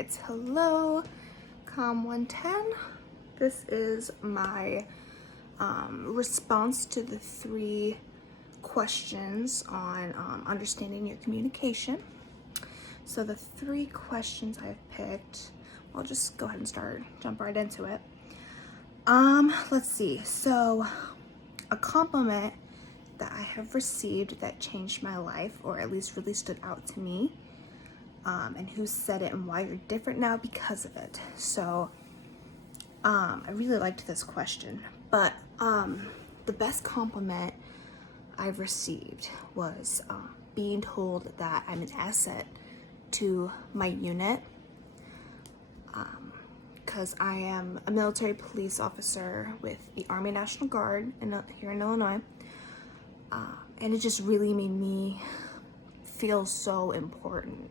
It's hello, Comm 110. This is my response to the 3 questions on understanding your communication. So the 3 questions I've picked, I'll just go ahead and jump right into it. Let's see. So a compliment that I have received that changed my life, or at least really stood out to me, and who said it and why you're different now because of it. So I really liked this question, but the best compliment I've received was being told that I'm an asset to my unit, because I am a military police officer with the Army National Guard here in Illinois, and it just really made me feel so important,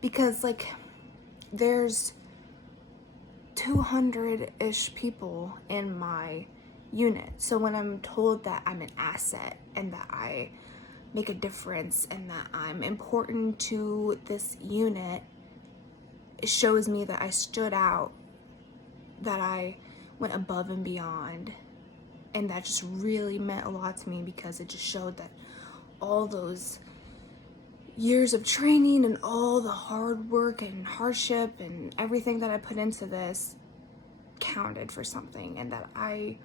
because there's 200-ish people in my unit. So when I'm told that I'm an asset and that I make a difference and that I'm important to this unit, it shows me that I stood out, that I went above and beyond. And that just really meant a lot to me, because it just showed that all those years of training and all the hard work and hardship and everything that I put into this counted for something, and that I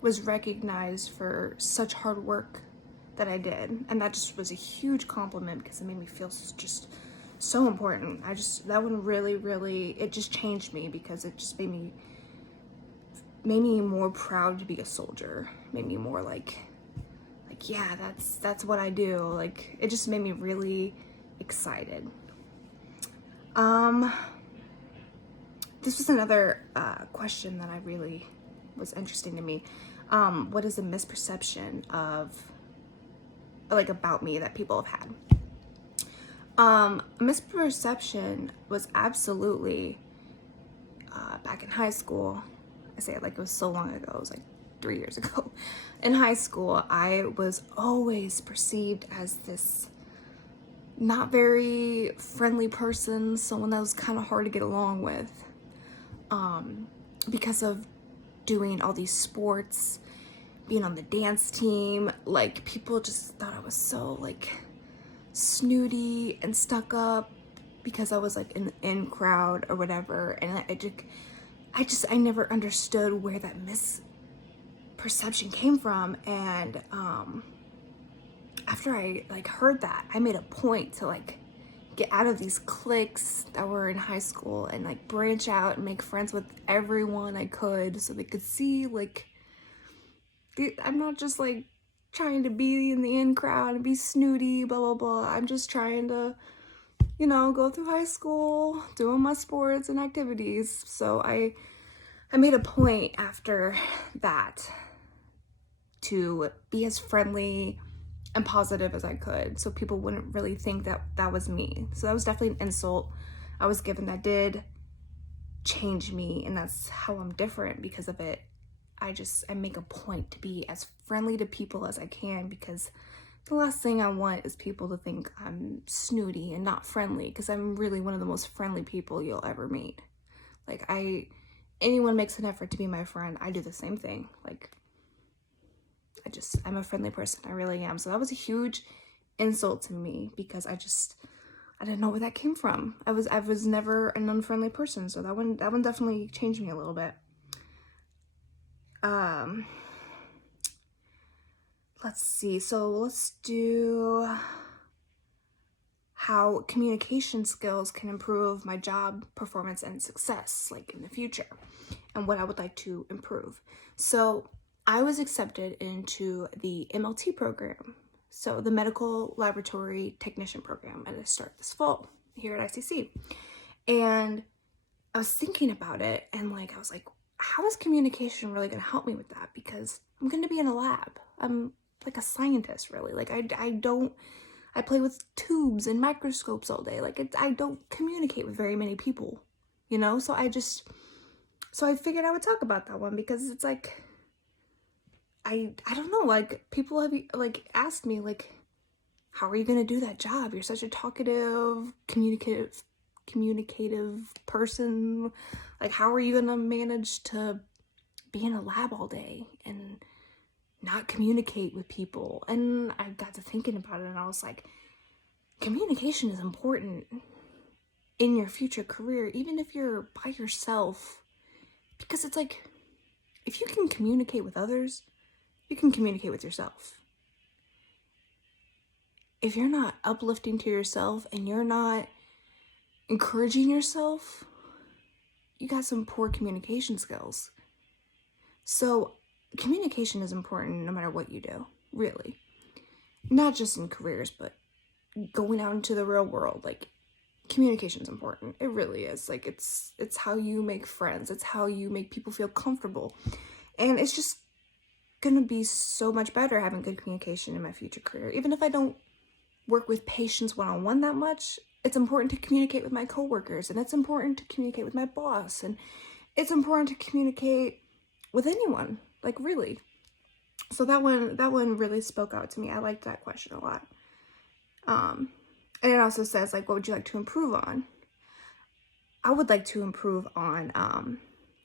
was recognized for such hard work that I did. And that just was a huge compliment, because it made me feel just so important. That one really, it just changed me, because it just made me more proud to be a soldier. Made me more like yeah, that's what I do. Like, it just made me really excited. This was another question that I really was interesting to me. What is a misperception of about me that people have had? A misperception was absolutely back in high school. I say it like it was so long ago. It was like 3 years ago. In high school, I was always perceived as this not very friendly person, someone that was kind of hard to get along with, because of doing all these sports, being on the dance team. Like, people just thought I was so snooty and stuck up because I was in the in crowd or whatever. And I never understood where that misperception came from. And after I heard that, I made a point to get out of these cliques that were in high school and branch out and make friends with everyone I could, so they could see I'm not just trying to be in the in crowd and be snooty, blah blah blah. I'm just trying to go through high school doing my sports and activities. So I made a point after that to be as friendly and positive as I could, so people wouldn't really think that that was me. So that was definitely an insult I was given that did change me, and that's how I'm different because of it. I make a point to be as friendly to people as I can, because the last thing I want is people to think I'm snooty and not friendly, because I'm really one of the most friendly people you'll ever meet. Anyone makes an effort to be my friend, I do the same thing. I'm a friendly person. I really am. So that was a huge insult to me, because I didn't know where that came from. I was never an unfriendly person. So that one definitely changed me a little bit. Let's see. So let's do how communication skills can improve my job performance and success, in the future, and what I would like to improve. So I was accepted into the MLT program, so the Medical Laboratory Technician program, and I start this fall here at ICC. And I was thinking about it, and I was like, how is communication really going to help me with that? Because I'm going to be in a lab. I'm a scientist, really. I play with tubes and microscopes all day. I don't communicate with very many people, So I figured I would talk about that one, because it's I don't know, people have asked me how are you going to do that job? You're such a talkative, communicative communicative person. Like, how are you gonna manage to be in a lab all day and not communicate with people? And I got to thinking about it, and I was like, communication is important in your future career, even if you're by yourself, because it's like, if you can communicate with others, you can communicate with yourself. If you're not uplifting to yourself and you're not encouraging yourself, you got some poor communication skills. So communication is important no matter what you do, really. Not just in careers, but going out into the real world. Like, communication is important. It really is. Like, it's how you make friends. It's how you make people feel comfortable. And it's just gonna be so much better having good communication in my future career. Even if I don't work with patients one-on-one that much, it's important to communicate with my coworkers, and it's important to communicate with my boss, and it's important to communicate with anyone, like, really. So that one really spoke out to me. I liked that question a lot. And it also says, like, what would you like to improve on? I would like to improve on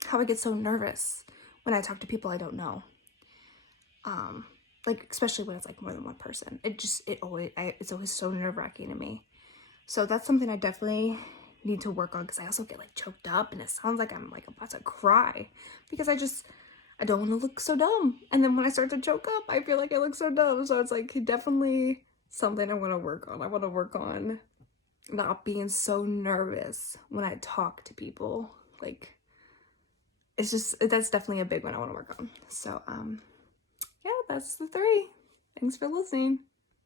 how I get so nervous when I talk to people I don't know. Like, especially when it's like more than one person. It's always so nerve-wracking to me. So that's something I definitely need to work on, because I also get like choked up and it sounds like I'm like about to cry, because I don't want to look so dumb. And then when I start to choke up, I feel like I look so dumb. So it's like definitely something I want to work on. I want to work on not being so nervous when I talk to people. Like, that's definitely a big one I want to work on. So, yeah, that's the 3. Thanks for listening.